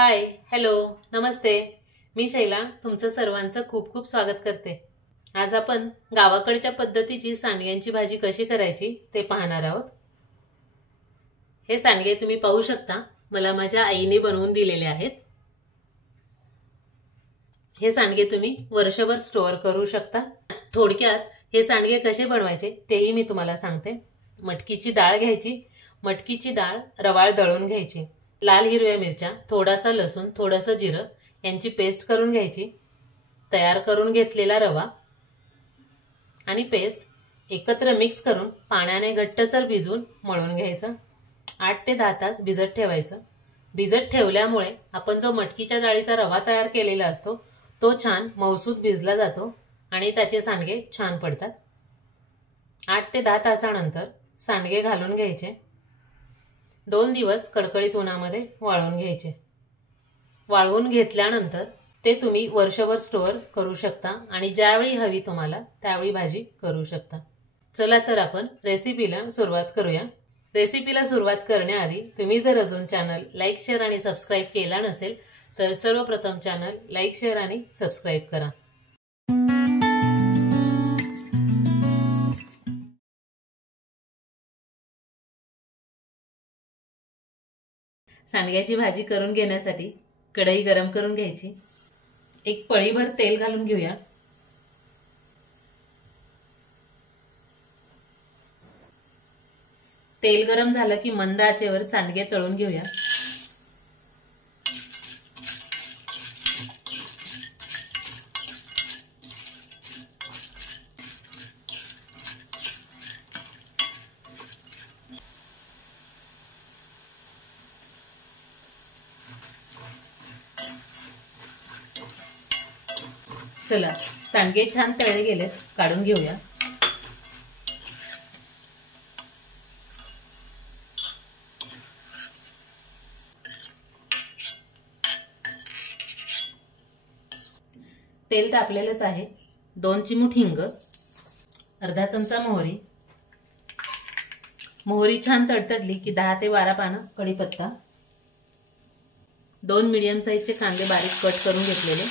हाय, hello, नमस्ते. मी शैला तुमचं सर्वांचं खूप खूप स्वागत करते. आज आपण गावाकडच्या पद्धतीची सांडग्यांची भाजी कशी करायची ते पाहणार आहोत. हे सांडगे तुम्ही पाहू शकता, मला माझ्या आईने बनवून दिलेले आहेत. हे सांडगे तुम्ही वर्षभर स्टोअर करू शकता. थोडक्यात हे सांडगे कसे बनवायचे तेही मी तुम्हाला सांगते. मटकीची डाळ घ्यायची, मटकीची डाळ रवाळ दळून घ्यायची, लाल हिरव्या मिरच्या, थोडासा लसूण, थोडंसं जिरं यांची पेस्ट करून घ्यायची, तयार करून घेतलेला रवा आणि पेस्ट एकत्र मिक्स करून पाण्याने घट्टसर भिजवून मळून घ्यायचं. 8 ते 10 तास भिजत ठेवायचं. भिजत ठेवल्यामुळे आपण जो मटकीच्या डाळीचा रवा तयार केलेला असतो तो छान मऊसूत भिजला जातो आणि त्याचे सांडगे छान पडतात. 8 ते 10 तासानंतर सांडगे घालून घ्यायचे. 2 दिवस कडकडीत उन्हामध्ये वाळवून घ्यायचे. वाळवून घेतल्यानंतर ते तुम्ही वर्षभर स्टोअर करू शकता आणि ज्यावेळी हवी तुम्हाला त्यावेळी भाजी करू शकता. चला तर आपण रेसिपीला सुरुवात करूया. रेसिपीला सुरुवात करण्याआधी तुम्ही जर अजून चॅनल लाईक, शेअर आणि सबस्क्राईब केला नसेल तर सर्वप्रथम चॅनल लाईक, शेअर आणि सबस्क्राईब करा. सांडग्याची भाजी करून घेण्यासाठी कढई गरम करून घ्यायची. एक पळीभर तेल घालून घेऊया. तेल गरम झालं की मंद आचेवर सांडगे तळून घेऊया. चला, सांडगे छान तळले गेलेत, काढून घेऊया. तेल तापलेलंच आहे. 2 चिमूट हिंग, अर्धा चमचा मोहरी. मोहरी छान तडतडली की 10 ते 12 पानं कढीपत्ता, 2 मीडियम साईजचे कांदे बारीक कट करून घेतलेले,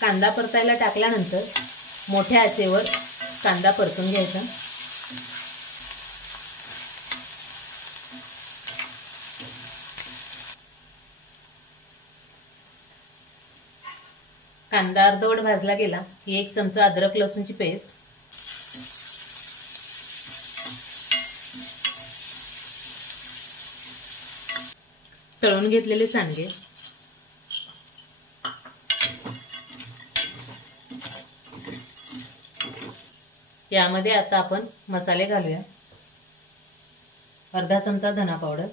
कांदा परतायला टाकल्यानंतर मोठ्या आचेवर कांदा परतून घ्यायचा. कांदा अर्धवट भाजला गेला की 1 चमचा अद्रक लसूणची पेस्ट, तळून घेतलेले सांडगे, यामध्ये आता आपण मसाले घालूया. अर्धा चमचा धना पावडर,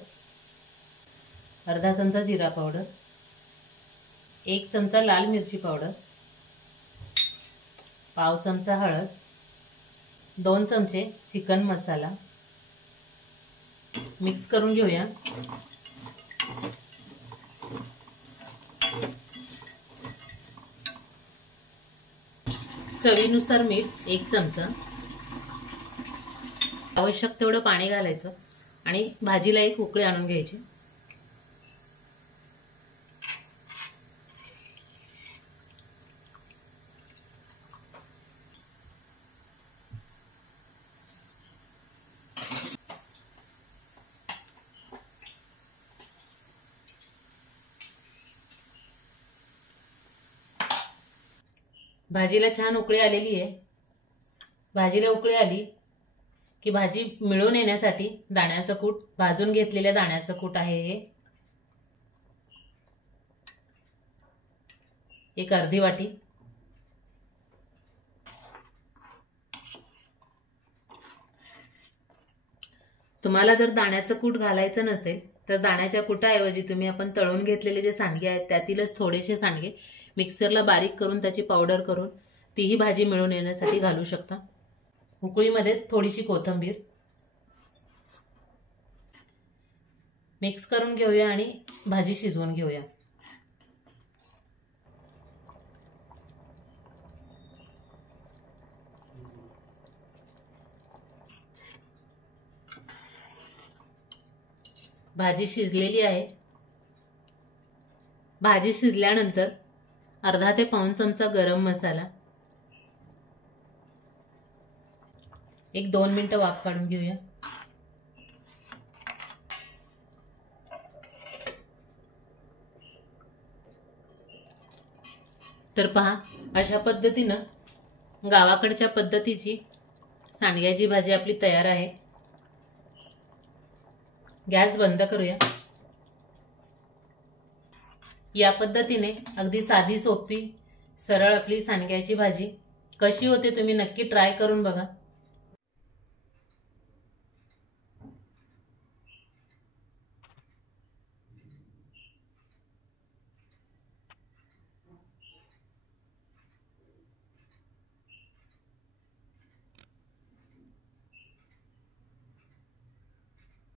अर्धा चमचा जिरा पावडर, 1 चमचा लाल मिरची पावडर, पाव चमचा हळद, 2 चमचे चिकन मसाला. मिक्स करून घेऊया. चवीनुसार मीठ 1 चमचा. आवश्यक तेवढं पाणी घालायचं आणि भाजीला एक उकळी आणून घ्यायची. भाजीला छान उकळी आलेली आहे. भाजीला उकळी आली की भाजी मिळून येण्यासाठी दाण्याचं कूट, भाजून घेतलेल्या दाण्याचं कूट आहे हे, 1 अर्धी वाटी. तुम्हाला जर दाण्याचं कूट घालायचं नसेल तर दाण्याच्या कुटाऐवजी तुम्ही आपण तळून घेतलेले जे सांडगे आहेत त्यातीलच थोडेसे सांडगे मिक्सरला बारीक करून त्याची पावडर करून तीही भाजी मिळून येण्यासाठी घालू शकता. उकळीमध्ये थोडीशी कोथिंबीर मिक्स करून घेऊया आणि भाजी शिजवून घेऊया. भाजी शिजलेली आहे। भाजी शिजल्यानंतर अर्धा ते पाऊण चमचा गरम मसाला, 1-2 मिनिटं वाफ काढून घेऊया। तर पहा, अशा पद्धतीनं गावाकडच्या पद्धतीची सांडग्याची भाजी आपली तयार आहे। गॅस बंद करूया। या पद्धतीने अगदी साधी सोपी सरळ आपली सांडग्याची भाजी कशी होते तुम्ही नक्की ट्राय करून बघा।